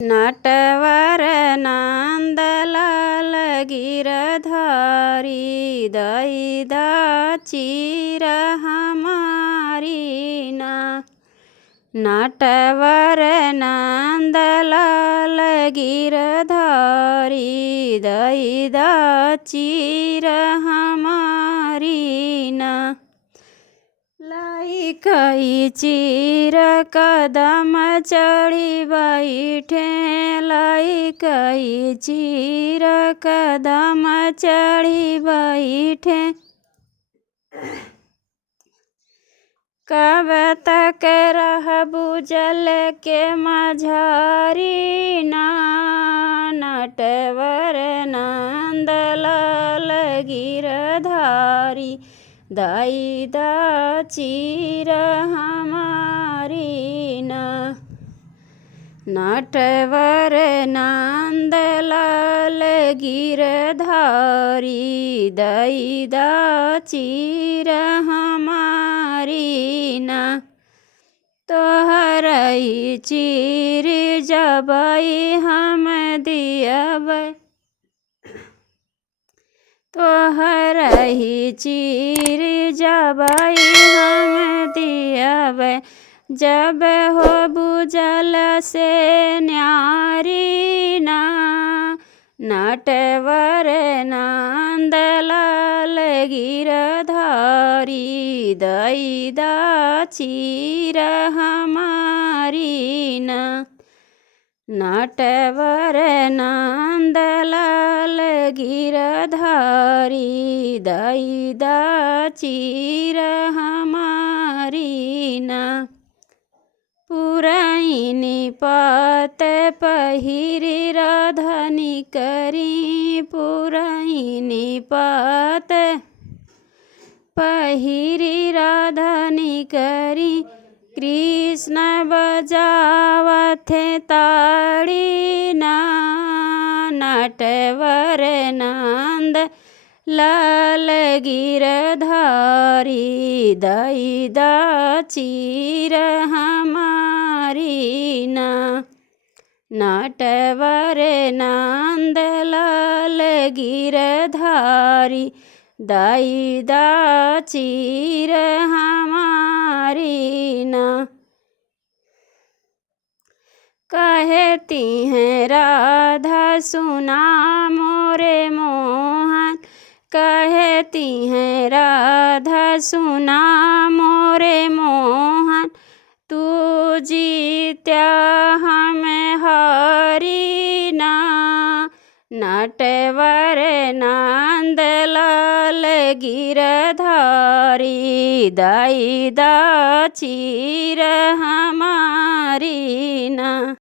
नटवर नंदलाल गिरधारी दईदा चीर हमारी ना। नटवर नंदलाल गिरधारी दईदा चीर हमारी ना। लाई कई चीर कदम चढ़ी बैठे, लाई कई चीर कदम चढ़ी बैठे। कब तक रहबू जल के मझारी ना। नटवर नंदलाल गिरधारी दईदा चीर हमारी ना। नटवर नंदलाल गिरधारी दईदा चीर हमारी ना। तोहरई चीर जबई हम दियबै, तोहरई चीर जबई हम दियबै। जब हो बुझल से न्यारी ना। नटवर नंदलाल गिरधारी दईदा चीर हमारी ना। नटवर नंदलाल गिरधारी दईदा चीर हमारी ना। पुरैनी पात पहिरी राधनी करी, पुरैनी पात पहिरी राधनी करी। कृष्ण बजावथे ताड़ी ना। नटवर नंद लाल गिरधारी दईदा चीर हमारी ना। नटवर नंदलाल गिरधारी दईदा चीर हमारी ना। कहती हैं राधा सुना मोरे मोहन, कहती हैं राधा सुना मोरे मोहन। तू जीत्या हम हारी ना। नटवर नंदलाल गिरधारी दईदा चीर हमारी ना।